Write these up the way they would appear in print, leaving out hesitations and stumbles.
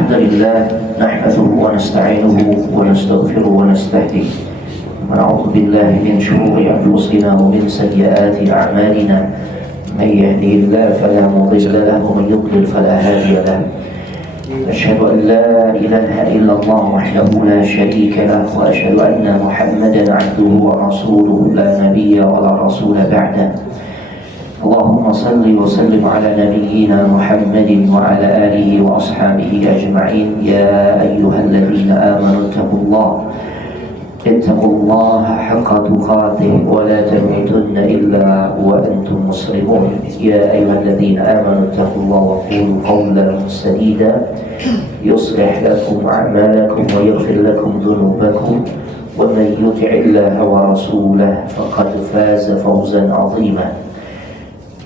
الحمد لله نحمده ونستعينه ونستغفره ونستهديه ونعوذ بالله من شرور أنفسنا ومن سيئات أعمالنا من يهده الله فلا مضل له ومن يضلل فلا هادي له أشهد أن لا إله إلا الله وحده لا شريك له وأشهد أن محمدا عبده ورسوله لا نبي ولا رسول بعده اللهم صل وسلم على نبينا محمد وعلى آله وأصحابه أجمعين يا أيها الذين آمنوا اتقوا الله حق تقاته ولا تموتن إلا وأنتم مسلمون يا أيها الذين آمنوا اتقوا الله وقولوا قولا سديدا يصلح لكم أعمالكم ويغفر لكم ذنوبكم ومن يطع الله ورسوله فقد فاز فوزا عظيما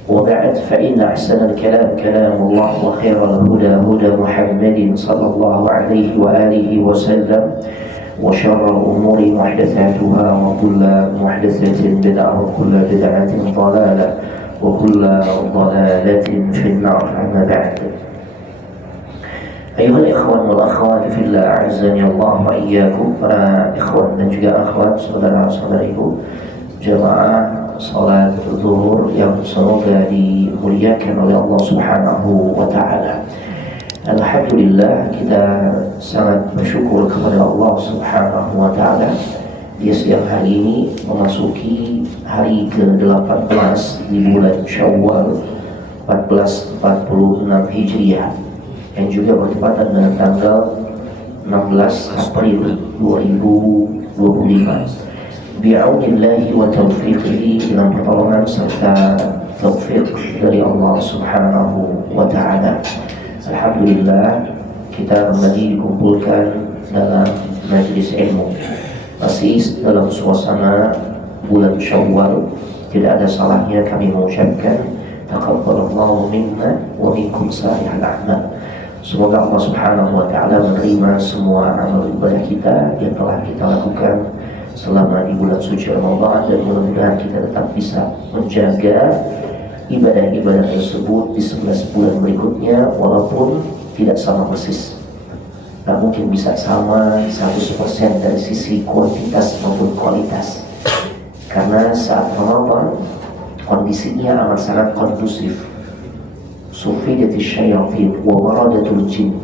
وبعد فإن أحسن الكلام كلام الله وخير الهدى هدى محمد صلى الله عليه وآله وسلم وشر الأمور محدثاتها وكل محدثة بدعة وكل بدعة ضلالة وكل ضلالة في النار أما بعد أيها الإخوان والأخوات في الله أعزني الله وإياكم para ikhwan dan juga akhwat saudara-saudariku jemaah salat zuhur yang semoga dimuliakan oleh Allah Subhanahu wa taala. Alhamdulillah kita sangat bersyukur kepada Allah Subhanahu wa taala di siang hari ini memasuki hari ke-18 di bulan Syawal 1446 Hijriah yang juga bertepatan dengan tanggal 16 April 2025. Bi'aunillahi wa taufiqihi dengan pertolongan serta taufik dari Allah Subhanahu wa ta'ala. Alhamdulillah kita kembali dikumpulkan dalam majlis ilmu masih dalam suasana bulan Syawal. Tidak ada salahnya kami mengucapkan taqabbalallahu minna wa minkum salihal a'mal. Semoga Allah Subhanahu wa ta'ala menerima semua amal ibadah kita yang telah kita lakukan selama di bulan suci Ramadan dan mudah-mudahan kita tetap bisa menjaga ibadah-ibadah tersebut di 11 bulan berikutnya walaupun tidak sama persis. Tak mungkin bisa sama 100% dari sisi kuantitas maupun kualitas. Karena saat Ramadan kondisinya amat sangat kondusif. Sufidatis syayatin wa waradatul jin.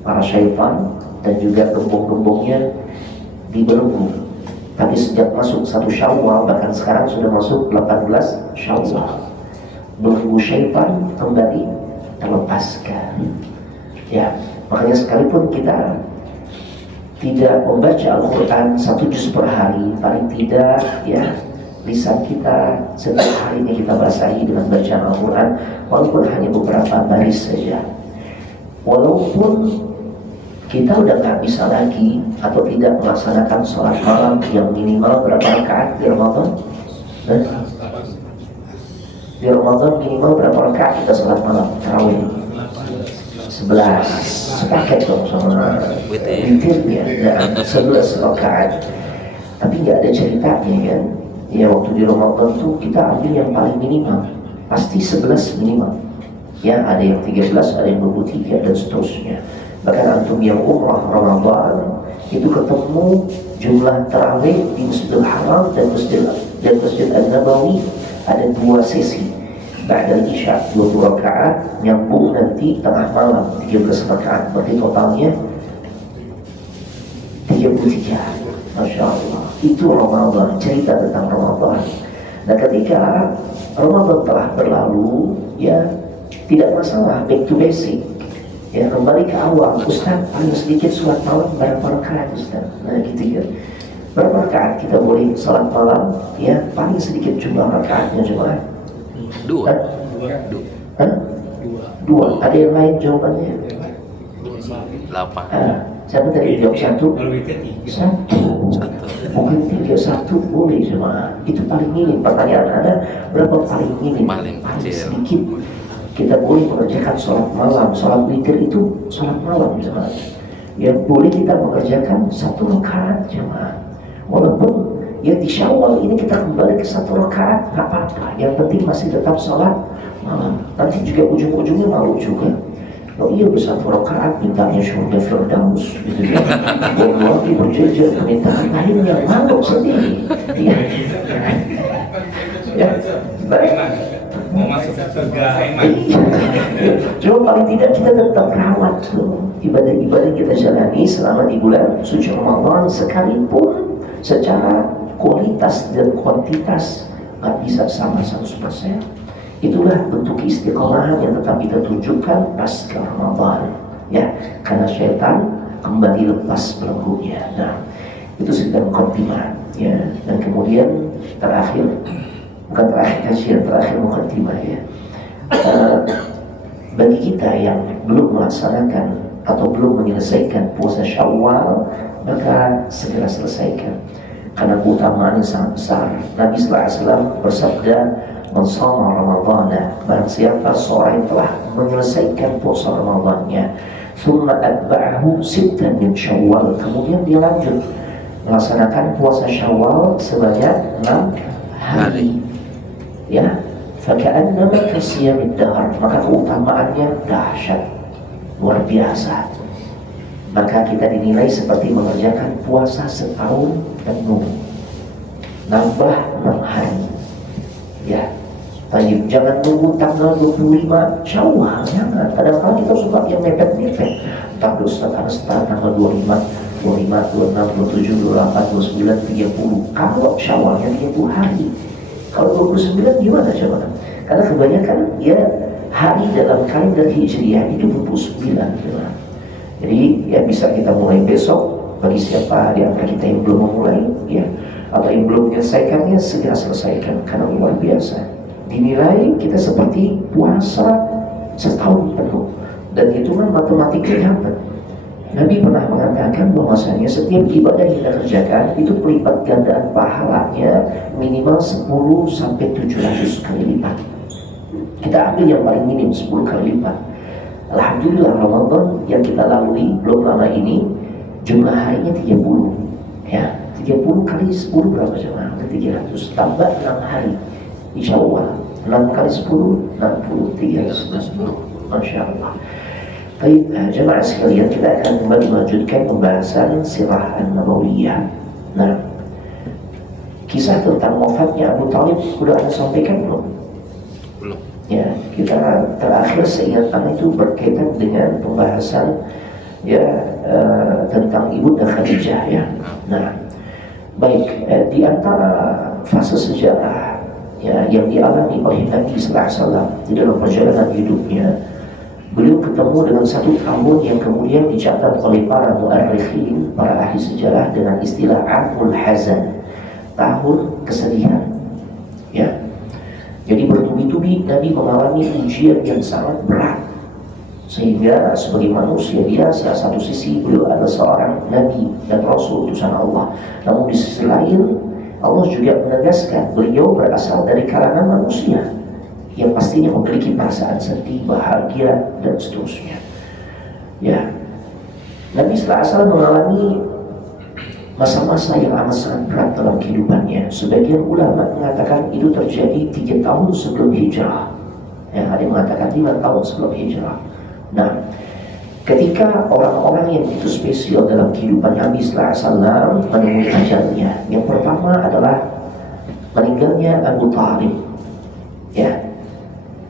Para syaitan dan juga gembong-gembongnya dibelenggu. Tapi sejak masuk 1 Syawal, bahkan sekarang sudah masuk 18 Syawal, belenggu syaitan kembali terlepaskan. Ya, makanya sekalipun kita tidak membaca Al-Quran 1 juz per hari, paling tidak ya lisan kita setiap harinya kita basahi dengan bacaan Al-Quran, walaupun hanya beberapa baris saja. Walaupun kita udah gak bisa lagi atau tidak melaksanakan sholat malam yang minimal berapa rakaat di Ramadan? Di Ramadan minimal berapa rakaat kita sholat malam? Tarawih 11. Sepaket dong sama witirnya. 11 rakaat. Tapi gak ada ceritanya kan? Ya waktu di Ramadan tuh kita ambil yang paling minimal. Pasti 11 minimal. Ya ada yang 13, ada yang 23 dan seterusnya. Bahkan antum yang umrah Ramadan itu ketemu jumlah tarawih di Masjidil Haram dan Masjid An-Nabawi ada 2 sesi. Ba'da Isya 20 rakaat, nyambung nanti tengah malam 13 rakaat. Berarti totalnya 33. Masya Allah. Itu Ramadan, cerita tentang Ramadan. Dan ketika Ramadan telah berlalu, ya tidak masalah, back to basic. Ya kembali ke awal, Ustaz paling sedikit sholat malam berapa rakaat Ustaz? Nah gitu ya. Berapa rakaat kita boleh sholat malam? Ya paling sedikit jumlah rakaatnya jemaah. 2. Hah? 2. Ada yang lain jawabannya? 8. Siapa tadi jawab 1? 1. Mungkin 3, 1 boleh jemaah. Itu paling minim. Pertanyaan ada berapa paling minim? Paling sedikit. Kita boleh mengerjakan sholat malam. Sholat witir itu sholat malam jemaah. Ya boleh kita mengerjakan 1 rakaat jemaah. Walaupun ya di Syawal ini kita kembali ke 1 rakaat, gak apa-apa. Yang penting masih tetap sholat malam. Nanti juga ujung-ujungnya malu juga. Oh iya, bersatu rakaat mintanya surga Firdaus gitu ya. Wallahi berjejer permintaan lainnya, malu sendiri. Ya, ya, baik. Mau masuk surga Aiman. Cuma paling tidak kita tetap rawat tuh ibadah-ibadah kita jalani selama di bulan suci Ramadan, sekalipun secara kualitas dan kuantitas nggak bisa sama 100%. Itulah bentuk istiqomahan yang tetap kita tunjukkan pasca Ramadan, ya, karena syaitan kembali lepas belenggunya. Nah, itu sedang mukadimah, ya, dan kemudian terakhir, bukan terakhir kajian, terakhir mukadimah, ya. Bagi kita yang belum melaksanakan atau belum menyelesaikan puasa Syawal, maka segera selesaikan, karena keutamaan yang sangat besar. Nabi SAW bersabda, "Man shama Ramadhana," barang siapa seorang yang telah menyelesaikan puasa Ramadannya, thumma atba'ahu sittan min Syawal, kemudian dia lanjut melaksanakan puasa Syawal sebanyak 6 hari, ya, faka'annama kasiyamid dahar, maka keutamaannya dahsyat, luar biasa. Maka kita dinilai seperti mengerjakan puasa setahun penuh, nambah 6 hari, ya. Baik, jangan tunggu tanggal 25 Syawal, jangan. Kadang-kadang kita suka yang mepet-mepet. Tak tanggal 25, 26, 27, 28, 29, 30. Kalau Syawalnya 30 hari. Kalau 29 gimana coba? Karena kebanyakan ya hari dalam kalender Hijriah itu 29. Jadi ya bisa kita mulai besok. Bagi siapa di antara kita yang belum memulai, ya, atau yang belum menyelesaikannya, segera selesaikan, karena luar biasa. Dinilai kita seperti puasa setahun penuh, dan hitungan matematiknya dapat. Nabi pernah mengatakan bahwasanya setiap ibadah yang kita kerjakan itu pelipat gandaan pahalanya minimal 10 sampai 700 kali lipat. Kita ambil yang paling minim 10 kali lipat. Alhamdulillah, Ramadan yang kita lalui belum lama ini jumlah harinya 30, ya, 30 kali 10 berapa jemaah? 300 tambah 6 hari di Syawal, 6 kali 10, 60, 360. Masya Allah. Baik, jemaah sekalian, kita akan kembali melanjutkan pembahasan Sirah An-Nabawiyah. Nah, kisah tentang wafatnya Abu Talib sudah Anda sampaikan belum? Belum. Ya, kita terakhir seingat itu berkaitan dengan pembahasan, ya, tentang Ibunda Khadijah, ya. Nah, baik, di antara fase sejarah, ya, yang dialami oleh Nabi SAW di dalam perjalanan hidupnya, beliau ketemu dengan satu tahun yang kemudian dicatat oleh para mu'arrikhin, para ahli sejarah, dengan istilah Amul Hazan, tahun kesedihan, ya. Jadi bertubi-tubi Nabi mengalami ujian yang sangat berat, sehingga sebagai manusia biasa, satu sisi beliau adalah seorang Nabi dan Rasul utusan Allah, namun di sisi lain Allah juga menegaskan beliau berasal dari kalangan manusia yang pastinya memiliki perasaan sedih, bahagia, dan seterusnya, ya. Nabi SAW mengalami masa-masa yang amat sangat berat dalam kehidupannya. Sebagian ulama mengatakan itu terjadi 3 tahun sebelum hijrah, ya, ada yang mengatakan 5 tahun sebelum hijrah. Nah, ketika orang-orang yang itu spesial dalam kehidupan Nabi SAW menemui ajalnya, yang pertama adalah meninggalnya Abu Talib, ya,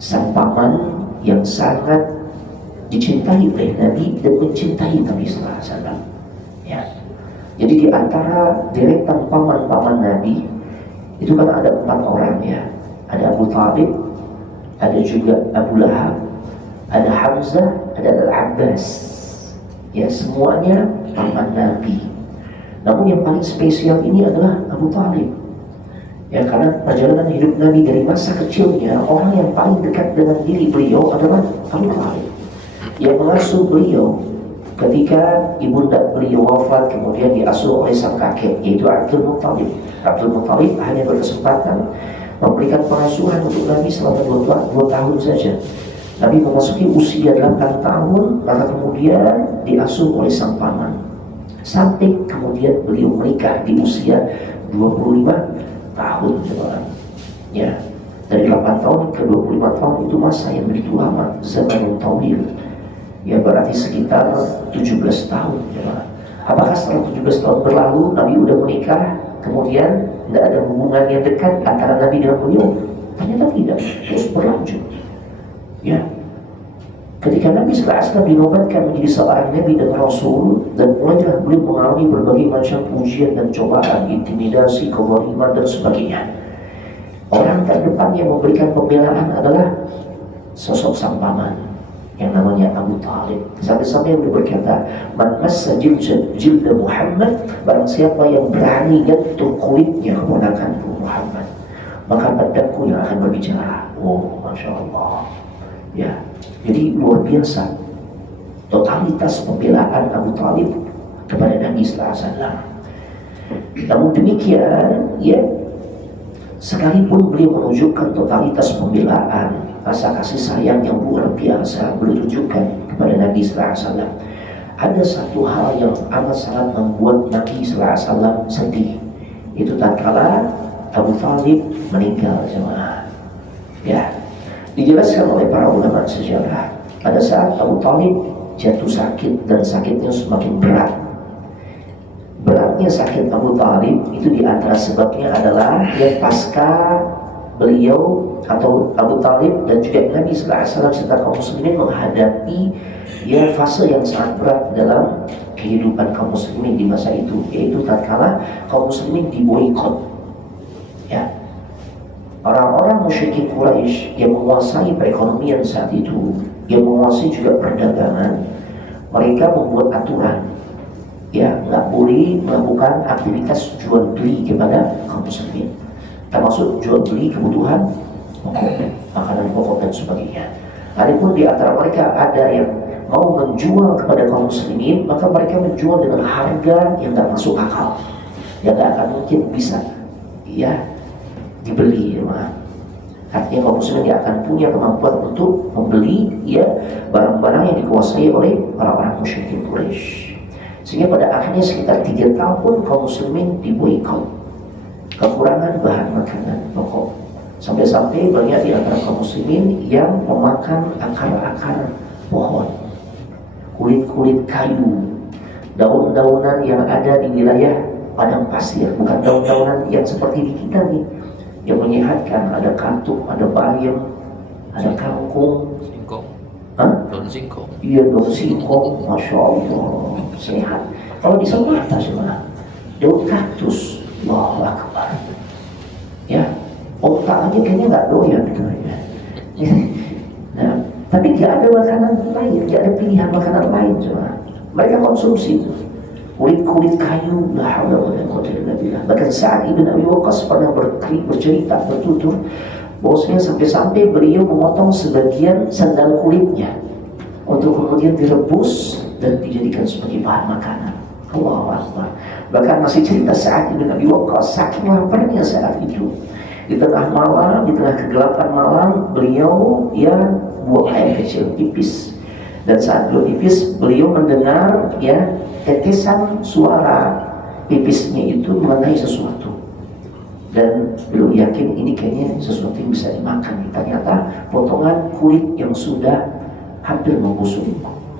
sang paman yang sangat dicintai oleh Nabi dan mencintai Nabi SAW, ya. Jadi di antara deretan paman-paman Nabi itu kan ada 4 orang, ya. Ada Abu Talib, ada juga Abu Lahab, ada Hamzah, ada Al-Abbas, ya, semuanya paman Nabi. Namun yang paling spesial ini adalah Abu Talib, ya, karena perjalanan hidup Nabi dari masa kecilnya, orang yang paling dekat dengan diri beliau adalah Abu Talib, yang mengasuh beliau ketika ibunda beliau wafat, kemudian diasuh oleh sang kakek, yaitu Abdul Muttalib. Abdul Muttalib hanya berkesempatan memberikan pengasuhan untuk Nabi selama 2 tahun saja. Nabi memasuki usia 8 tahun, maka kemudian diasuh oleh sang paman, sampai kemudian beliau menikah di usia 25 tahun, ya. Dari 8 tahun ke 25 tahun itu masa yang begitu lama, zaman yang tawil. Ya berarti sekitar 17 tahun. Apakah setelah 17 tahun berlalu Nabi udah menikah, kemudian tidak ada hubungan yang dekat antara Nabi dengan beliau? Ternyata tidak, terus berlanjut. Ya, ketika Nabi SAW dinobatkan menjadi seorang Nabi dan Rasul, dan mulailah beliau mengalami berbagai macam ujian dan cobaan, intimidasi, kezaliman dan sebagainya. Orang terdepan yang memberikan pembelaan adalah sosok sang paman yang namanya Abu Talib. Sampai-sampai beliau berkata, "Man massa jilda Muhammad," barang siapa yang berani nyentuh kulitnya keponakanku Muhammad, maka pedangku yang akan berbicara. Oh, Masya Allah. Ya, jadi luar biasa totalitas pembelaan Abu Talib kepada Nabi SAW. Namun demikian, ya, sekalipun beliau menunjukkan totalitas pembelaan, rasa kasih sayang yang luar biasa beliau tunjukkan kepada Nabi SAW, ada satu hal yang amat sangat membuat Nabi SAW sedih. Itu tatkala Abu Talib meninggal, jemaah. Ya, dijelaskan oleh para ulama sejarah, pada saat Abu Talib jatuh sakit dan sakitnya semakin berat. Beratnya sakit Abu Talib itu diantara sebabnya adalah yang pasca beliau atau Abu Talib dan juga Nabi SAW serta kaum muslimin menghadapi ya fase yang sangat berat dalam kehidupan kaum muslimin di masa itu, yaitu tatkala kaum muslimin diboikot. Ya, orang-orang musyrikin Quraisy yang menguasai perekonomian saat itu, yang menguasai juga perdagangan, mereka membuat aturan, ya, nggak boleh melakukan aktivitas jual beli kepada kaum muslimin, termasuk jual beli kebutuhan pokok, makanan pokok dan sebagainya. Adapun di antara mereka ada yang mau menjual kepada kaum muslimin, maka mereka menjual dengan harga yang tidak masuk akal, yang tidak akan mungkin bisa ya dibeli, ya. Artinya kaum muslimin tidak akan punya kemampuan untuk membeli ya barang-barang yang dikuasai oleh orang-orang musyrikin Quraisy. Sehingga pada akhirnya sekitar 3 tahun kaum muslimin diboikot, kekurangan bahan makanan pokok. Sampai-sampai banyak di antara kaum muslimin yang memakan akar-akar pohon, kulit-kulit kayu, daun-daunan yang ada di wilayah padang pasir, bukan daun-daunan yang seperti di kita nih, yang menyehatkan. Ada katuk, ada bayam, ada kangkung, Singkong. Daun singkong. Iya, daun singkong, Masya Allah, sehat. Kalau di Sumatera semua daun kaktus, Allahu Akbar. Ya, otak aja kayaknya nggak doyan gitu ya. Nah, tapi tidak ada makanan lain, tidak ada pilihan makanan lain semua. Mereka konsumsi itu kulit-kulit kayu, la haula wala quwwata illa billah. Bahkan Sa'ad ibn Abi Waqqas pernah bercerita bertutur bahwasanya sampai-sampai beliau memotong sebagian sandal kulitnya untuk kemudian direbus dan dijadikan sebagai bahan makanan. Allahu Akbar. Bahkan masih cerita Sa'ad ibn Abi Waqqas saking laparnya saat itu, di tengah malam, di tengah kegelapan malam, beliau ya buang air kecil, pipis. Dan saat beliau pipis, beliau mendengar ya tetesan suara pipisnya itu mengenai sesuatu, dan beliau yakin ini kayaknya sesuatu yang bisa dimakan. Ternyata potongan kulit yang sudah hampir membusuk.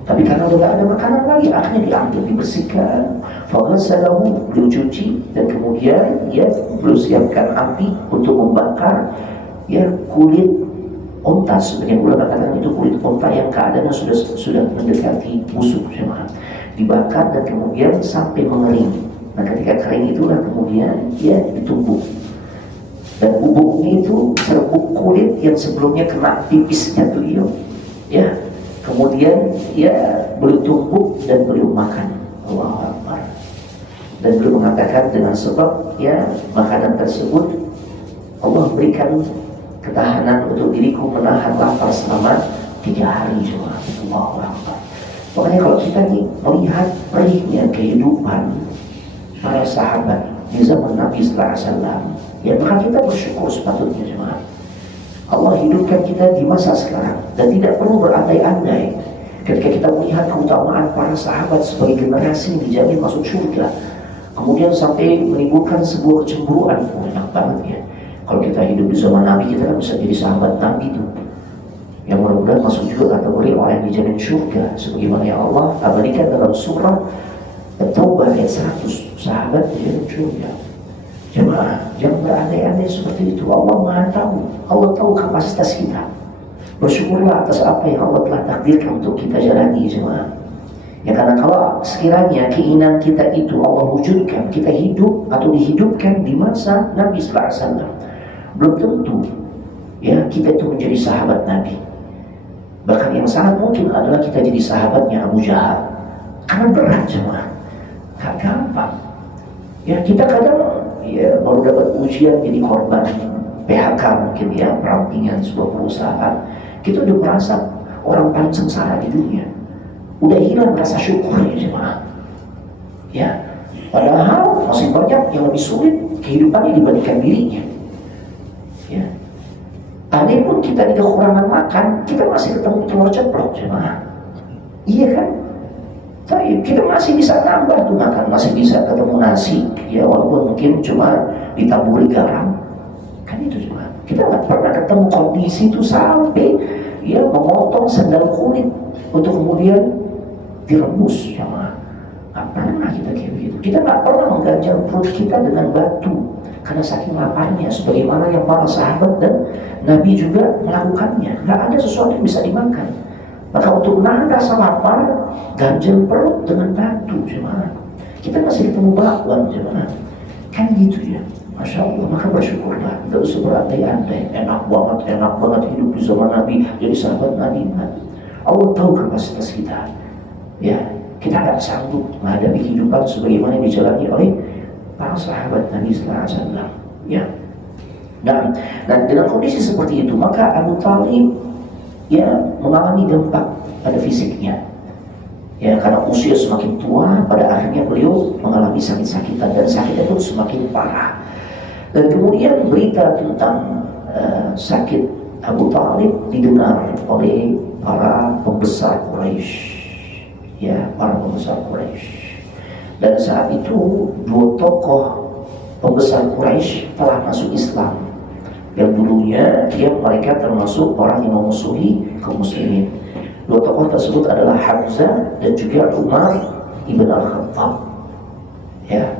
Tapi karena sudah ada makanan lagi, akhirnya diambil, dibersihkan. Faghsalahu, beliau cuci, dan kemudian ya beliau siapkan api untuk membakar ya kulit onta. Sebagian ulama katakan itu kulit onta yang keadaannya sudah mendekati busuk, dibakar dan kemudian sampai mengering. Nah, ketika kering itulah kemudian ya ditumbuk, dan bubuknya itu serbuk kulit yang sebelumnya kena pipisnya beliau, ya kemudian ya beliau tumbuk dan beliau makan. Allahu Akbar. Dan beliau mengatakan dengan sebab ya makanan tersebut Allah berikan ketahanan untuk diriku menahan lapar selama 3 hari cuma. Allahu Akbar. Makanya kalau kita nih melihat perihnya kehidupan para sahabat di zaman Nabi Sallallahu Alaihi Wasallam, ya maka kita bersyukur sepatutnya jemaah. Allah hidupkan kita di masa sekarang dan tidak perlu berandai-andai ketika kita melihat keutamaan para sahabat sebagai generasi yang dijamin masuk surga, kemudian sampai menimbulkan sebuah kecemburuan. Oh, enak banget ya kalau kita hidup di zaman Nabi, kita kan bisa jadi sahabat Nabi tuh. yang mudah-mudahan masuk juga kategori orang yang dijamin surga sebagaimana yang Allah abadikan dalam surah At-Taubah ayat 100, sahabat dijamin surga. Jemaah, jangan berandai-andai seperti itu. Allah Maha tahu, Allah tahu kapasitas kita. Bersyukurlah atas apa yang Allah telah takdirkan untuk kita jalani, jemaah. Ya, karena kalau sekiranya keinginan kita itu Allah wujudkan, kita hidup atau dihidupkan di masa Nabi sallallahu alaihi wasallam, belum tentu ya kita itu menjadi sahabat Nabi. Bahkan yang sangat mungkin adalah kita jadi sahabatnya Abu Jahal. Karena berat, jemaah, gak gampang. Ya, kita kadang ya baru dapat ujian jadi korban PHK mungkin ya, perampingan sebuah perusahaan, kita udah merasa orang paling sengsara di dunia, udah hilang rasa syukurnya, jemaah. Ya, padahal masih banyak yang lebih sulit kehidupannya dibandingkan dirinya. Ya, andai pun kita di kekurangan makan, kita masih ketemu telur ceplok, jemaah. Iya kan? Tapi kita masih bisa nambah tuh makan, masih bisa ketemu nasi, ya walaupun mungkin cuma ditaburi garam. Kan itu cuma kita nggak pernah ketemu kondisi itu sampai ya memotong sandal kulit untuk kemudian direbus, jemaah. Nggak pernah kita kayak begitu. Kita nggak pernah mengganjal perut kita dengan batu karena saking laparnya, sebagaimana yang para sahabat dan Nabi juga melakukannya. Nggak ada sesuatu yang bisa dimakan. Maka untuk menahan rasa lapar, ganjel perut dengan batu, jemaah. Kita masih ketemu bakwan, jemaah. Kan gitu ya. Masya Allah, maka bersyukurlah. Tidak usah berandai-andai. Enak banget hidup di zaman Nabi, jadi sahabat Nabi. Allah tahu kapasitas kita. Ya, kita tidak sanggup menghadapi kehidupan sebagaimana yang dijalani oleh para sahabat Nabi sallallahu alaihi wasallam. Ya. Dan dalam kondisi seperti itu, maka Abu Thalib ya mengalami dampak pada fisiknya. Ya, karena usia semakin tua, pada akhirnya beliau mengalami sakit-sakitan dan sakitnya pun semakin parah. Dan kemudian berita tentang sakit Abu Thalib didengar oleh para pembesar Quraisy. Ya, para pembesar Quraisy. Dan saat itu dua tokoh pembesar Quraisy telah masuk Islam. Yang dulunya mereka termasuk orang yang memusuhi kaum muslimin. Dua tokoh tersebut adalah Hamzah dan juga Umar ibn al-Khattab. Ya.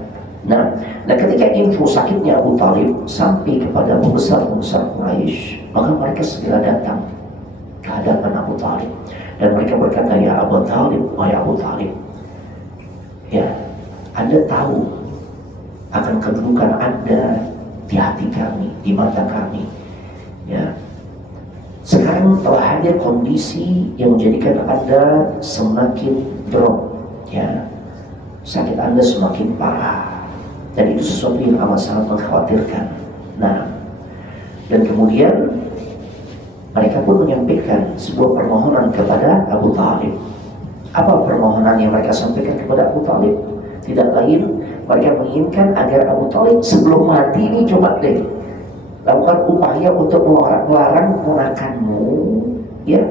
Nah, ketika info sakitnya Abu Thalib sampai kepada pembesar-pembesar Quraisy, maka mereka segera datang ke hadapan Abu Thalib dan mereka berkata, ya Abu Thalib, wahai Abu Thalib, ya, Anda tahu akan kedudukan Anda di hati kami, di mata kami. Ya. Sekarang telah hadir kondisi yang menjadikan Anda semakin drop, ya. Sakit Anda semakin parah. Dan itu sesuatu yang amat sangat mengkhawatirkan. Nah, dan kemudian mereka pun menyampaikan sebuah permohonan kepada Abu Thalib. Apa permohonan yang mereka sampaikan kepada Abu Thalib? Tidak lain, mereka menginginkan agar Abu Thalib sebelum mati ini coba deh lakukan upaya untuk melarang keponakanmu, ya,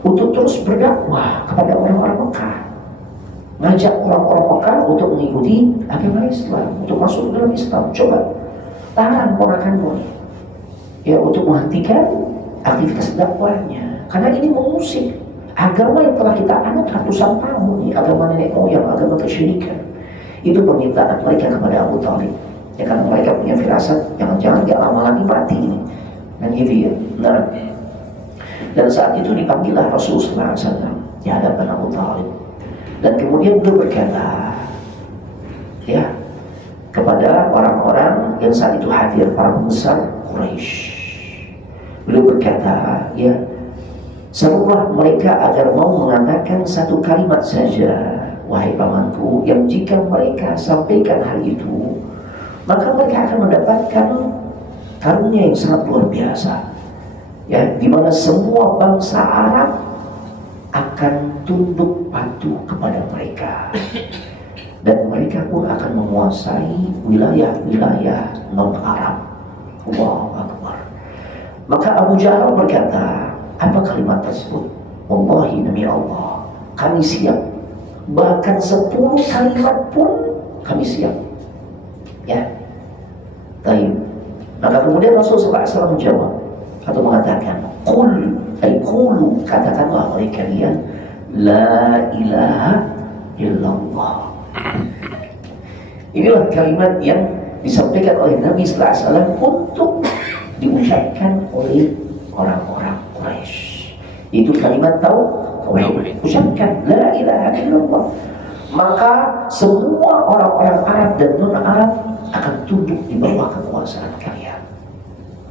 untuk terus berdakwah kepada orang-orang Mekah, ngajak orang-orang Mekah untuk mengikuti agama Islam, untuk masuk dalam Islam. Coba larang keponakanmu, ya, untuk menghentikan aktivitas dakwahnya, karena ini mengusik agama yang telah kita anut ratusan tahun, ya, agama nenek moyang, agama kesyirikan. Itu permintaan mereka kepada Abu Thalib. Ya, karena mereka punya firasat, jangan-jangan gak lama lagi mati ini. Dan gitu ya. Nah, dan saat itu dipanggillah Rasulullah SAW di hadapan Abu Thalib. Dan kemudian beliau berkata, ya, kepada orang-orang yang saat itu hadir, para pembesar Quraisy. Beliau berkata, ya, serulah mereka agar mau mengatakan satu kalimat saja, wahai pamanku, yang jika mereka sampaikan hal itu, maka mereka akan mendapatkan karunia yang sangat luar biasa, ya, di mana semua bangsa Arab akan tunduk patuh kepada mereka dan mereka pun akan menguasai wilayah-wilayah non-Arab. Allahu Akbar. Maka Abu Jahal berkata, apa kalimat tersebut? Wallahi, demi Allah, kami siap. Bahkan 10 kalimat pun kami siap. Ya. Baik. Maka kemudian Rasulullah SAW menjawab, atau mengatakan qul, ay qulu, katakanlah oleh kalian la ilaha illallah. Inilah kalimat yang disampaikan oleh Nabi sallallahu alaihi wasallam untuk diucapkan oleh orang-orang Quraisy. Itu kalimat tauhid. Ucapkan la ilaha illallah. Maka semua orang-orang Arab dan non-Arab akan tunduk di bawah kekuasaan kalian.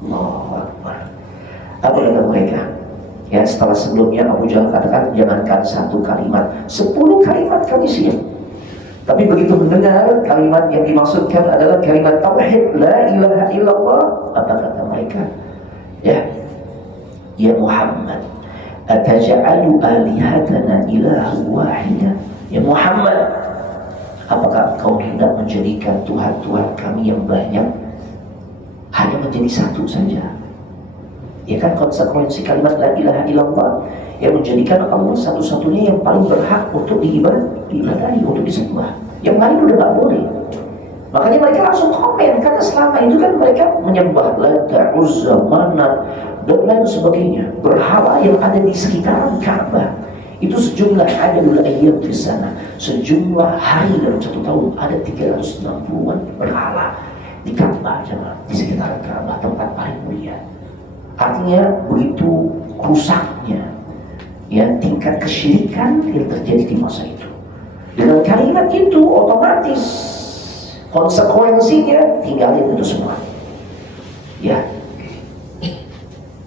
Allahu Akbar. Apa kata mereka? Ya, setelah sebelumnya Abu Jahal katakan jangankan satu kalimat, 10 kalimat kami siap. Tapi begitu mendengar kalimat yang dimaksudkan adalah kalimat tauhid la ilaha illallah, apa kata mereka? Ya Muhammad, ataj'alu alihatana ilaha wahida. Ya Muhammad, apakah kau hendak menjadikan Tuhan-Tuhan kami yang banyak hanya menjadi satu saja? Ya kan konsekuensi kalimat la ilaha illallah yang menjadikan Allah satu-satunya yang paling berhak untuk diibadahi, untuk disembah. Yang lain udah gak boleh. Makanya mereka langsung komen, karena selama itu kan mereka menyembah Lata, Uzza, Manat dan lain sebagainya, berhala yang ada di sekitaran Ka'bah. Itu sejumlah adadul ayyam di sana, sejumlah hari dalam satu tahun ada 360-an berhala di Ka'bah, di sekitaran Ka'bah, tempat paling mulia. Artinya begitu rusaknya ya tingkat kesyirikan yang terjadi di masa itu. Dengan kalimat itu otomatis konsekuensinya tinggalin itu semua. Ya,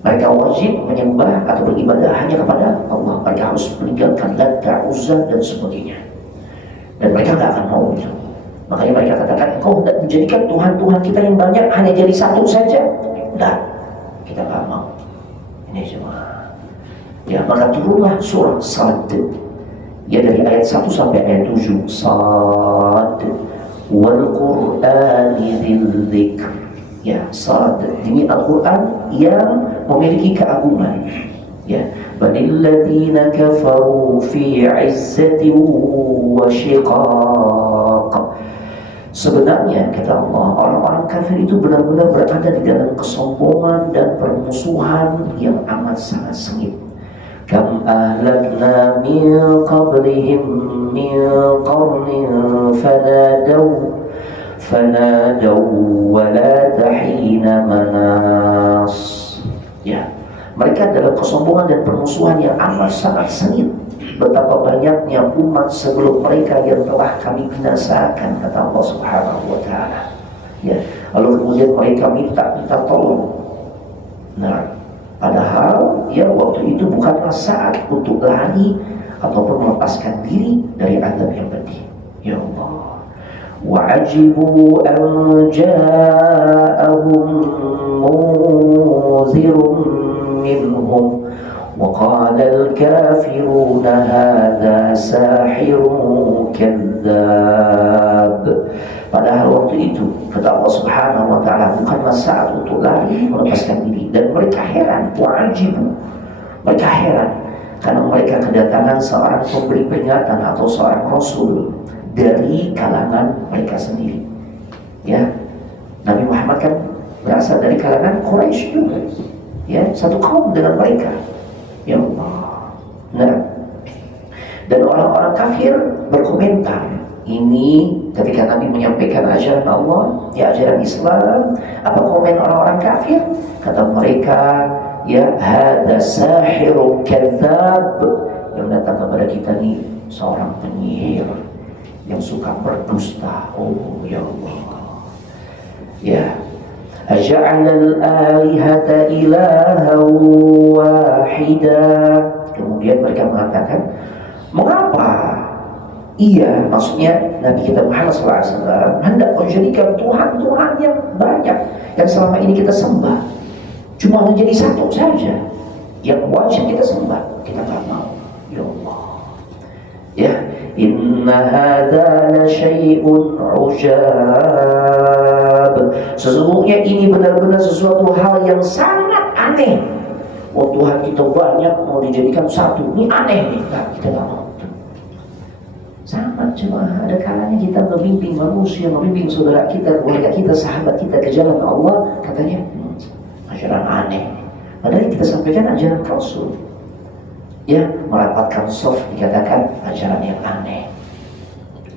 mereka wajib menyembah atau beribadah hanya kepada Allah. Mereka harus meninggalkan Lata, Uzza dan sebagainya. Dan mereka tidak akan mau itu. Makanya mereka katakan, kau tidak menjadikan Tuhan-Tuhan kita yang banyak hanya jadi satu saja. Tidak, kita tidak mau. Ini cuma. Ya, maka turunlah surah Sad. Ya, dari ayat 1 sampai ayat 7. Sad wal Qur'ani dzil dzikr. Ya, Sad, demi Al-Quran yang memiliki keagungan. Ya, balil ladzina kafaru fi 'izzatin wa shiqaq. Sebenarnya kata Allah, orang-orang kafir itu benar-benar berada di dalam kesombongan dan permusuhan yang amat sangat sengit. Kam ahlakna min qablihim min qarnin fanadaw wa la tahina manas. Ya, mereka dalam kesombongan dan permusuhan yang amat sangat sengit. Betapa banyaknya umat sebelum mereka yang telah kami binasakan, kata Allah Subhanahu wa ta'ala. Ya, lalu kemudian mereka minta tolong. Nah, padahal ya waktu itu bukanlah saat untuk lari ataupun melepaskan diri dari azab yang pedih. Ya Allah. Wa'ajibu an ja'ahum munzirun minhum وقال الكافرون هذا ساحر كذاب. Padahal waktu itu kata Allah Subhanahu wa ta'ala bukanlah saat untuk lari melepaskan diri. Dan mereka heran, wa'ajibu, mereka heran karena mereka kedatangan seorang pemberi peringatan atau seorang rasul dari kalangan mereka sendiri. Ya, Nabi Muhammad kan berasal dari kalangan Quraisy juga. Ya, satu kaum dengan mereka. Ya Allah. Nah, dan orang-orang kafir berkomentar. Ini ketika Nabi menyampaikan ajaran Allah, ya ajaran Islam, apa komen orang-orang kafir? Kata mereka, ya hada sahirun kadzab. Yang datang kepada kita ini seorang penyihir yang suka berdusta. Oh ya Allah. Ya, aja'alal alihata ilaha wahida. Kemudian mereka mengatakan, mengapa ia, maksudnya Nabi kita Muhammad SAW hendak menjadikan Tuhan-Tuhan yang banyak yang selama ini kita sembah cuma menjadi satu saja yang wajib kita sembah? Kita tak mau. Ya Allah. Ya, inna hadza la syai'un ujab. Sesungguhnya ini benar-benar sesuatu hal yang sangat aneh. Oh, Tuhan kita banyak mau dijadikan satu, ini aneh nih. Nah, kita nggak mau. Sama cuma ada kalanya kita membimbing manusia, membimbing saudara kita, keluarga kita, sahabat kita ke jalan Allah, katanya ajaran aneh. Padahal kita sampaikan ajaran Rasul. Ya, merapatkan soft dikatakan ajaran yang aneh.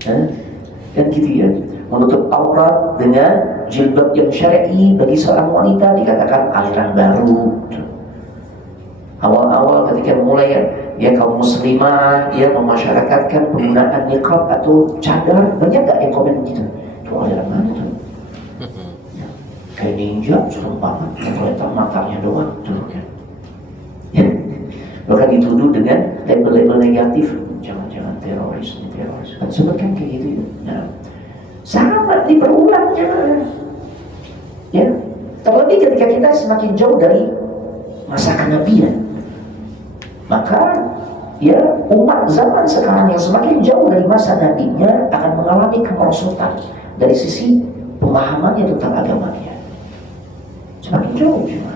Dan gitu ya. Menutup aurat dengan jilbab yang syar'i bagi seorang wanita dikatakan aliran baru. Awal-awal ketika mulai ya kaum muslimah ya memasyarakatkan penggunaan niqab atau cadar, banyak gak yang komen begitu? Itu aliran mana tuh? Ya, kayak ninja, serem banget. Ternyata matanya doang tuh kan. Ya, bahkan dituduh dengan label-label negatif, jangan-jangan teroris. Kan sebutkan kayak gitu ya. Nah, sama diberulang ya. Terlebih ketika kita semakin jauh dari masa kenabian, maka ya umat zaman sekarang yang semakin jauh dari masa nabinya akan mengalami kemerosotan dari sisi pemahamannya tentang agamanya. Semakin jauh cuma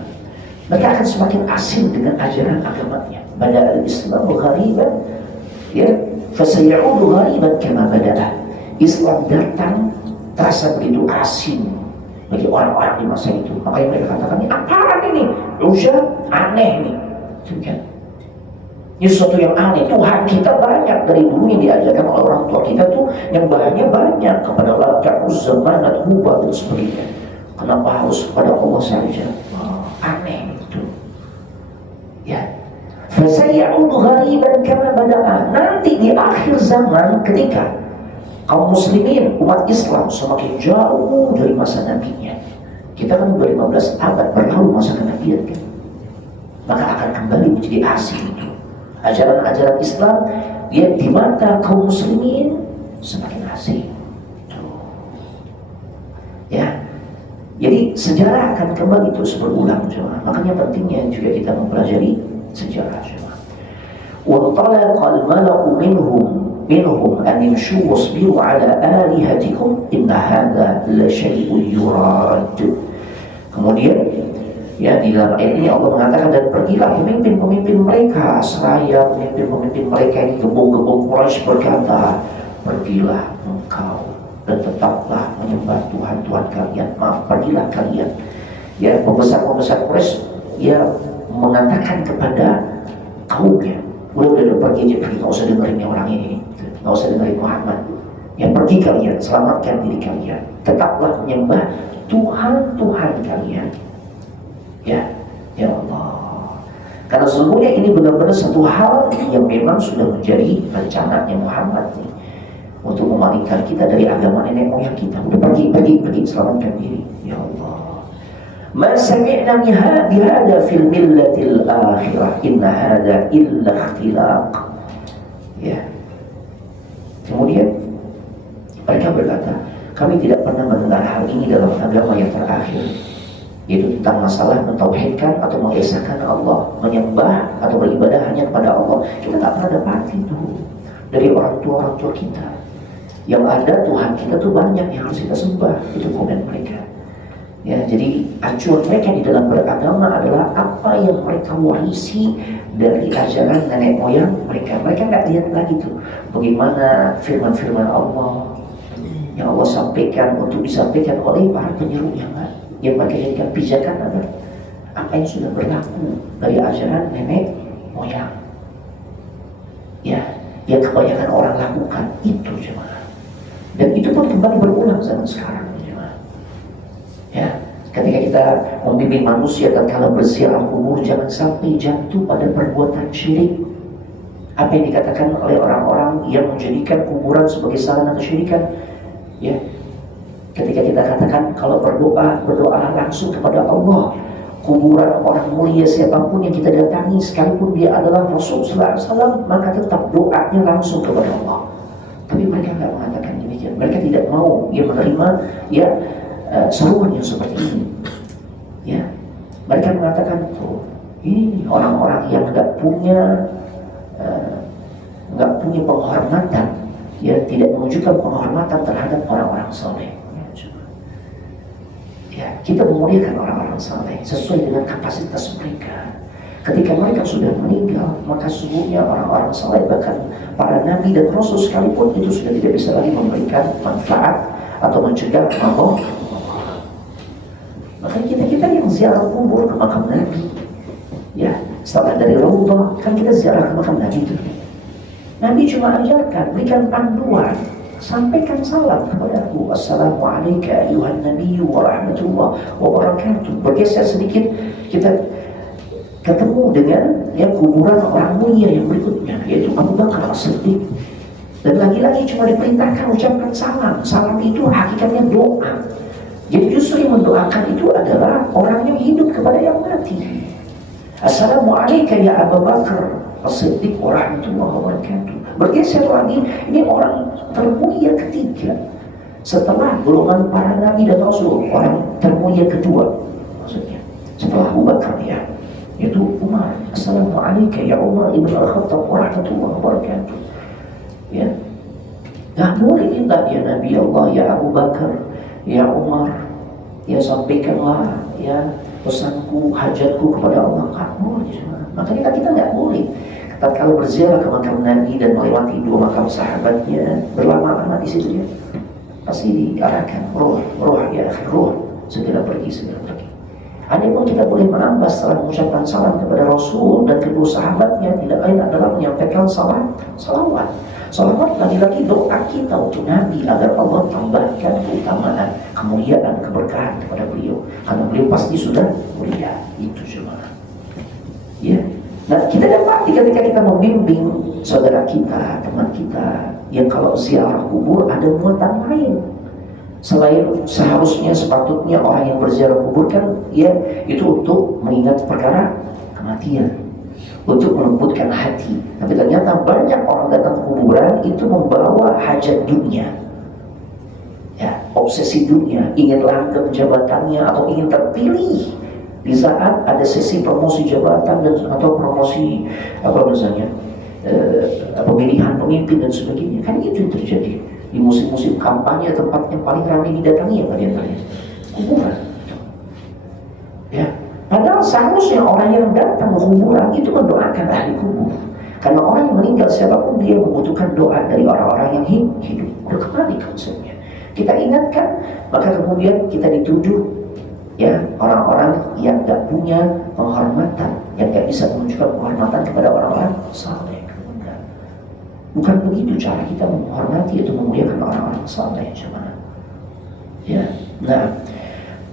mereka akan semakin asing dengan ajaran agamanya. Bada'al Islam ghariban ya fasayaudu ghariban kama bada'a. Islam datang terasa begitu asing bagi orang-orang di masa itu. Makanya mereka katakan, ini apaan ini? Usia aneh nih. Ini sesuatu yang aneh. Tuhan kita banyak dari dulu yang diajarkan oleh orang tua kita tuh yang bahannya banyak kepada Lata, Uzza, Manat, Hubal dan sebagainya. Kenapa harus kepada Allah saja? Aneh itu. Ya. Fasayaudu ghariban kama bada'a. Nanti di akhir zaman ketika kaum muslimin, umat Islam semakin jauh dari masa nabinya. Kita kan udah 15 abad berlalu masa kenabian kan. Maka akan kembali menjadi asing itu. Ajaran-ajaran Islam dia di mata kaum muslimin semakin asing. Ya. Jadi sejarah akan kembali terus berulang jemaah. Makanya pentingnya juga kita mempelajari sejarah jemaah. Wa talaqal mala'u minhum an yamshu wasbiru ala alihatikum inna hadha la syai'un yurad. Kemudian ya di dalam ayat ini Allah mengatakan, dan pergilah pemimpin-pemimpin mereka seraya pemimpin-pemimpin mereka ini gembong-gembong Quraisy berkata, pergilah engkau dan tetaplah menyembah Tuhan kalian. Pergilah kalian. Ya, pembesar-pembesar Quraisy ya mengatakan kepada kaumnya, udah pergi aja, nggak usah dengerin orang ini. Nggak usah dengerin Muhammad. Ya pergi kalian, selamatkan diri kalian. Tetaplah menyembah Tuhan kalian. Ya Allah. Karena sesungguhnya ini benar-benar satu hal yang memang sudah menjadi rencananya Muhammad nih, untuk memalingkan kita dari agama nenek moyang kita. Udah pergi, selamatkan diri. Ya Allah. Ma sami'na bihada fil millatil akhirah inna hada illa ikhtilaq. Ya. Kemudian mereka berkata, kami tidak pernah mendengar hal ini dalam agama yang terakhir, yaitu tentang masalah mentauhidkan atau mengesahkan Allah, menyembah atau beribadah hanya kepada Allah. Kita tak pernah dapat itu dari orang tua kita. Yang ada Tuhan kita tuh banyak yang harus kita sembah. Itu komen mereka. Ya, jadi acuan mereka di dalam beragama adalah apa yang mereka warisi dari ajaran nenek moyang mereka. Mereka nggak lihat lagi tuh bagaimana firman-firman Allah yang Allah sampaikan untuk disampaikan oleh para penyerunya. Yang mereka jadikan pijakan adalah apa yang sudah berlaku dari ajaran nenek moyang. Ya, yang kebanyakan orang lakukan itu jemaah. Dan itu pun kembali berulang zaman sekarang. Ya, ketika kita membimbing manusia tatkala berziarah kubur, jangan sampai jatuh pada perbuatan syirik. Apa yang dikatakan oleh orang-orang yang menjadikan kuburan sebagai sarana kesyirikan. Ya, ketika kita katakan kalau berdoa langsung kepada Allah. Kuburan orang mulia siapapun yang kita datangi, sekalipun dia adalah Rasulullah SAW, maka tetap doanya langsung kepada Allah. Tapi mereka tidak mengatakan demikian. Mereka tidak mau menerima seruan yang seperti ini. Ya, mereka mengatakan ini orang-orang yang nggak punya penghormatan, ya tidak menunjukkan penghormatan terhadap orang-orang saleh. Ya, kita memuliakan orang-orang saleh sesuai dengan kapasitas mereka. Ketika mereka sudah meninggal, maka sesungguhnya orang-orang saleh, bahkan para nabi dan rasul sekalipun, itu sudah tidak bisa lagi memberikan manfaat atau mencegah mabuk. Makanya kita yang ziarah kubur ke makam Nabi, Setelah dari Raudhah, kan kita ziarah ke makam Nabi itu. Nabi cuma ajarkan, berikan panduan, sampaikan salam kepada aku. Assalamualaikum ayuhan nabiyyu wa rahmatullah wa barakatuh. Bergeser sedikit, kita ketemu dengan kuburan orang mulia yang berikutnya, yaitu Abu Bakar As-Siddiq. Dan lagi-lagi cuma diperintahkan ucapkan salam. Salam itu hakikatnya doa. Jadi justru yang mendoakan itu adalah orang yang hidup kepada yang mati. Assalamualaikum ya Abu Bakar As-Siddiq wa rahmatullahi wa barakatuh. Bergeser lagi, ini orang termulia ketiga setelah golongan para nabi dan rasul. Orang termulia kedua maksudnya setelah Abu Bakar, yaitu Umar. Assalamualaikum ya Umar ibn al-Khattab wa rahmatullahi wa barakatuh. Ya, nggak boleh minta ya Nabi Allah, ya Abu Bakar, ya Umar, ya sampaikanlah pesanku, hajatku kepada Allah. Nggak boleh. Makanya kita nggak boleh. Kalau berziarah ke makam Nabi dan melewati dua makam sahabatnya, berlama-lama di situ ya, pasti diarahkan roh ya, roh segera pergi. Ada pun kita boleh menambah setelah mengucapkan salam kepada Rasul dan kedua sahabatnya, tidak lain adalah menyampaikan salawat. Salawat lagi-lagi doa kita untuk Nabi agar Allah tambahkan keutamaan, kemuliaan, keberkahan kepada beliau, karena beliau pasti sudah mulia. Itu cuma ya. Nah, kita dapat ketika kita membimbing saudara kita, teman kita yang kalau ziarah kubur ada muatan lain selain seharusnya sepatutnya orang yang berziarah kubur kan itu untuk mengingat perkara kematian, untuk melembutkan hati. Tapi ternyata banyak orang datang ke kuburan itu membawa hajat dunia, obsesi dunia, ingin langgeng jabatannya atau ingin terpilih di saat ada sesi promosi jabatan dan atau promosi pemilihan pemimpin dan sebagainya. Kan itu yang terjadi di musim-musim kampanye, tempat yang paling ramai didatangi kalian kuburan. Ya, padahal seharusnya orang yang datang ke kuburan itu mendoakan ahli kubur. Karena orang yang meninggal siapapun dia membutuhkan doa dari orang-orang yang hidup. Udah kembali konsepnya. Kita ingatkan, maka kemudian kita dituduh orang-orang yang gak punya penghormatan, yang gak bisa menunjukkan penghormatan kepada orang-orang saleh. Bukan begitu cara kita menghormati atau memuliakan orang-orang saleh, jemaah. Ya, nah,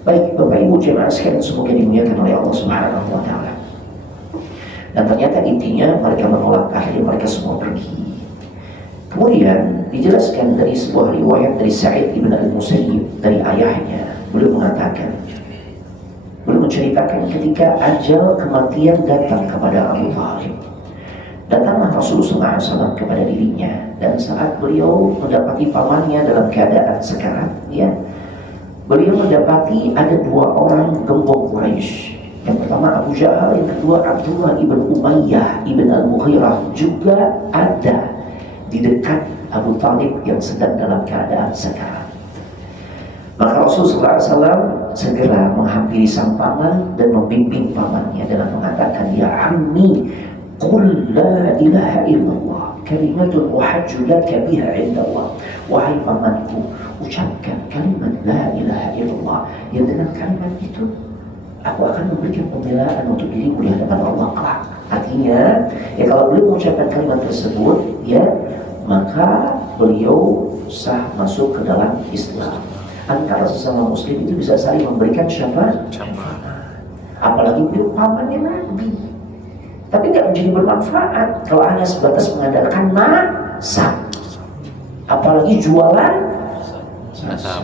baik Bapak Ibu jemaah sekalian, semoga dimuliakan oleh Allah Subhanahu wa taala. Dan ternyata intinya mereka menolak, akhirnya mereka semua pergi. Kemudian dijelaskan dari sebuah riwayat dari Sa'id ibn al-Musayyib dari ayahnya, beliau mengatakan, beliau menceritakan ketika ajal kematian datang kepada Abu Thalib, datanglah Rasulullah SAW kepada dirinya, dan saat beliau mendapati pamannya dalam keadaan sekarat, beliau mendapati ada dua orang gembong Quraisy. Yang pertama Abu Jahal, yang kedua Abdullah ibn Umayyah ibn al-Mughirah juga ada di dekat Abu Thalib yang sedang dalam keadaan sekarat. Maka Rasulullah SAW segera menghampiri sang paman dan membimbing pamannya dengan mengatakan, ya ammi, qul la ilaha illallah kalimatun uhajju laka biha indallah. Wahai pamanku, ucapkan kalimat la ilaha illallah, yang dengan kalimat itu aku akan memberikan pembelaan untuk dirimu di hadapan Allah kelak. Artinya, kalau beliau mengucapkan kalimat tersebut, maka beliau sah masuk ke dalam Islam. Antara sesama muslim itu bisa saling memberikan syafaat. Apalagi beliau pamannya Nabi. Tapi nggak menjadi bermanfaat kalau hanya sebatas mengandalkan nasab. Apalagi jualan nasab.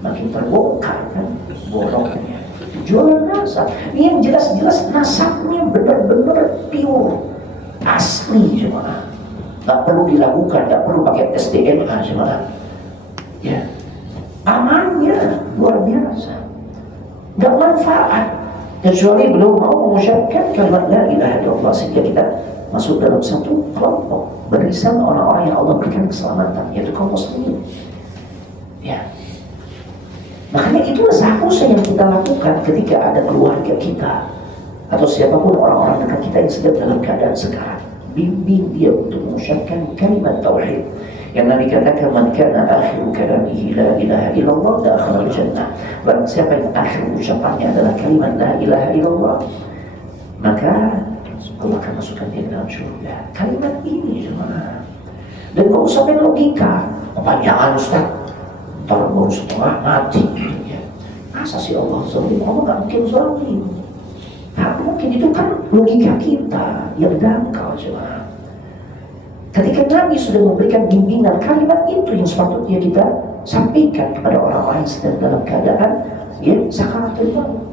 Makin terbongkar kan boroknya. Jualan nasab. Ini yang jelas-jelas nasabnya benar-benar pure, asli, jemaah. Nggak perlu dilakukan, nggak perlu pakai tes DNA, jemaah. Ya, amannya luar biasa. Nggak manfaat kecuali belum mau mengucapkan kalimat la ilaha illallah, sehingga kita masuk dalam satu kelompok barisan orang-orang yang Allah berikan keselamatan, yaitu kaum muslimin. Ya, makanya itulah seharusnya yang kita lakukan ketika ada keluarga kita atau siapapun orang-orang dekat kita yang sedang dalam keadaan sekarat. Bimbing dia untuk mengucapkan kalimat tauhid, Yang Nabi katakan, man kana akhiru kalamihi la ilaha illallah dakhala al-jannah. Barang siapa yang akhir ucapannya adalah kalimat la ilaha illallah, maka Allah akan masukkan dia ke dalam surga. Kalimat ini jemaah. Dan gak usah main logika. Kepanjangan Ustaz, ntar baru setengah mati. Ya. Masa sih Allah zalim? Allah gak mungkin zalim. Nah, mungkin itu kan logika kita yang dangkal jemaah. Ketika Nabi sudah memberikan bimbingan, kalimat itu yang sepatutnya kita sampaikan kepada orang-orang yang sedang dalam keadaan sakaratul maut.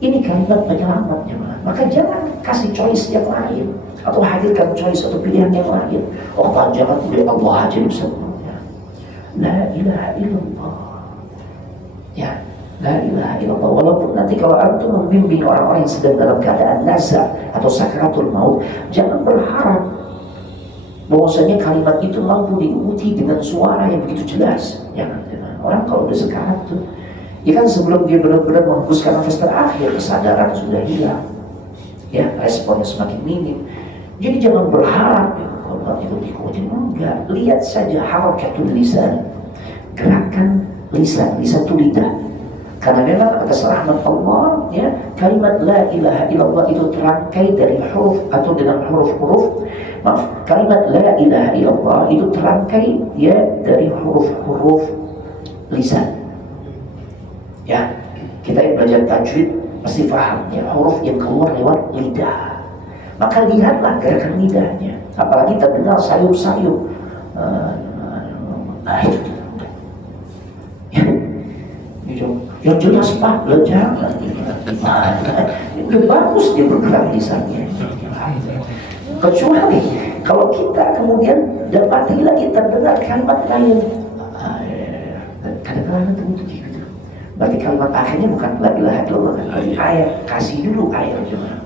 Ini kalimat penyelamat jemaah. Maka jangan kasih choice yang lain atau hadirkan choice atau pilihan yang lain. Oh jangan pilih Allah aja semuanya. La ilaha illallah. Ya, la ilaha illallah. Walaupun nanti kalau antum membimbing orang-orang yang sedang dalam keadaan nazar atau sakaratul maut, jangan berharap bahwasanya kalimat itu mampu diikuti dengan suara yang begitu jelas. Jangan. Orang kalau udah sekarat tuh, ya kan sebelum dia benar-benar menghembuskan nafas terakhir, kesadaran sudah hilang. Ya, responnya semakin minim. Jadi jangan berharap ya, kalau itu diikuti. Enggak, lihat saja harakatul lisan, gerakan lisan itu lidah. Karena memang atas rahmat Allah, ya, kalimat la ilaha illallah itu terangkai dari huruf atau dengan huruf-huruf. Maaf, kalimat la ilaha illallah itu terangkai ya dari huruf-huruf lisan. Ya, kita yang belajar tajwid pasti paham ya, huruf yang keluar lewat lidah. Maka lihatlah gerakan lidahnya. Apalagi terdengar sayup-sayup. Nah itu. Ya, yang jelas Pak, jangan. Udah bagus dia bergerak lisannya. Kecuali kalau kita kemudian dapati lagi terdengar kalimat lain. Kadang-kadang terbentuk gitu. Berarti kalimat akhirnya bukan la ilaha illallah, tapi air. Kasih dulu air cuma.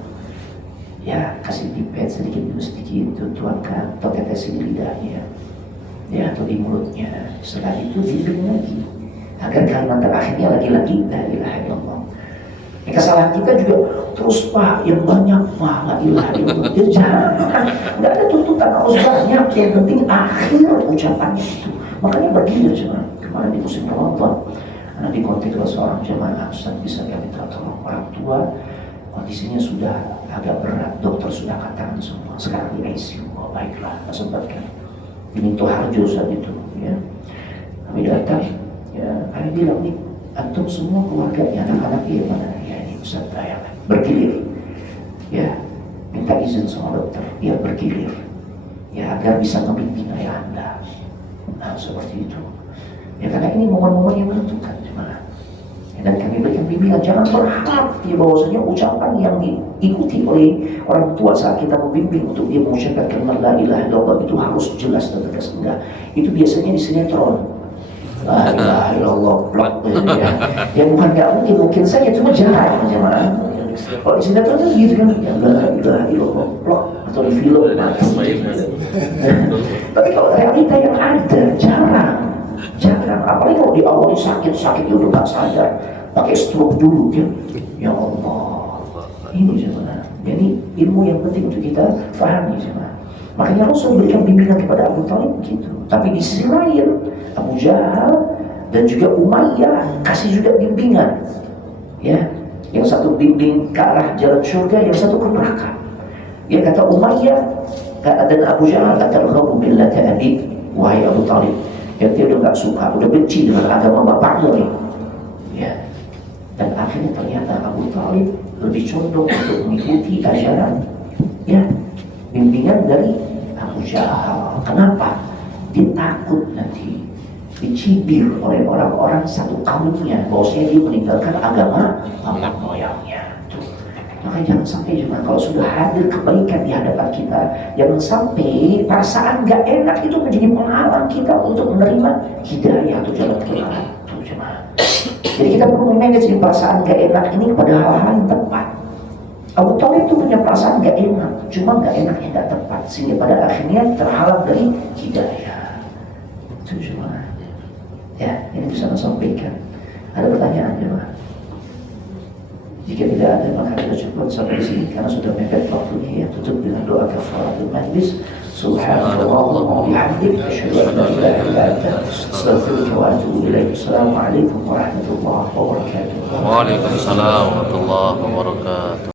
Ya, kasih pipet sedikit demi sedikit, tuangkan atau tetesi di lidahnya, ya, atau di mulutnya. Setelah itu dibimbing lagi agar kalimat terakhirnya lagi-lagi la ilaha illallah. Kesalahan kita juga terus Pak yang banyak Pak la ilaha illallah. Ya jangan, nggak ada tuntutan harus banyak. Yang penting akhir ucapannya itu. Makanya begini cuma kemarin di musim Ramadan, karena di kontak seorang jemaah, Ustaz bisa kami tolong orang tua kondisinya sudah agak berat, dokter sudah katakan semua sekarang di ICU. Oh baiklah, sempatkan diminta harjo saat itu ya. Kami datang ya, kami bilang nih antum semua keluarganya, anak-anak dia mana ya, ini Ustaz saya bergilir ya, minta izin sama dokter dia bergilir ya agar bisa membimbing ayah anda. Nah seperti itu ya, karena ini momen-momen yang menentukan jemaah. Dan kami berikan bimbingan, jangan berharap ya bahwasanya ucapan yang diikuti oleh orang tua saat kita membimbing untuk dia mengucapkan kalimat la ilaha illallah itu harus jelas dan tegas. Enggak, itu biasanya di sinetron. La ilaha illallah blok ya. Yang bukan nggak mungkin saja, cuma jarang jemaah. Kalau di sinetron kan gitu kan, ya la ilaha illallah blok atau di film. Tapi kalau realita yang ada jarang, apalagi kalau diawali sakit ya udah nggak sadar, pakai stroke dulu ya. Ya Allah, ini jemaah. Jadi ilmu yang penting untuk kita fahami jemaah. Makanya Rasul berikan bimbingan kepada Abu Thalib begitu. Tapi di sisi lain Abu Jahal dan juga Umayyah kasih juga bimbingan. Ya, yang satu bimbing ke arah jalan surga, yang satu ke neraka. Ya kata Umayyah dan Abu Jahal, atarghabu millata abik, wahai Abu Thalib, yang dia udah gak suka, udah benci dengan agama bapaknya nih ya. Dan akhirnya ternyata Abu Thalib lebih condong untuk mengikuti ajaran ya, bimbingan dari Abu Jahal. Kenapa? Dia takut nanti dicibir oleh orang-orang satu kaumnya bahwasanya dia meninggalkan agama nenek moyangnya. Maka jangan sampai juga kalau sudah hadir kebaikan di hadapan kita, jangan sampai perasaan gak enak itu menjadi penghalang kita untuk menerima hidayah atau jalan kebenaran. Jadi kita perlu memanage perasaan gak enak ini kepada hal-hal yang tepat. Abu Thalib itu punya perasaan gak enak, cuma gak enaknya gak tepat, sehingga pada akhirnya terhalang dari hidayah. Itu cuma ya, ini bisa saya sampaikan. Ada pertanyaan jemaah? Jika tidak ada maka kita cukup sampai di sini karena sudah mepet waktunya ya. Tutup dengan doa kafaratul majlis. Subhanallah wa bihamdihi asyhadu an la ilaha illa anta astaghfiruka wa atubu ilaik. Assalamualaikum warahmatullahi wabarakatuh. Waalaikumsalam warahmatullahi wabarakatuh.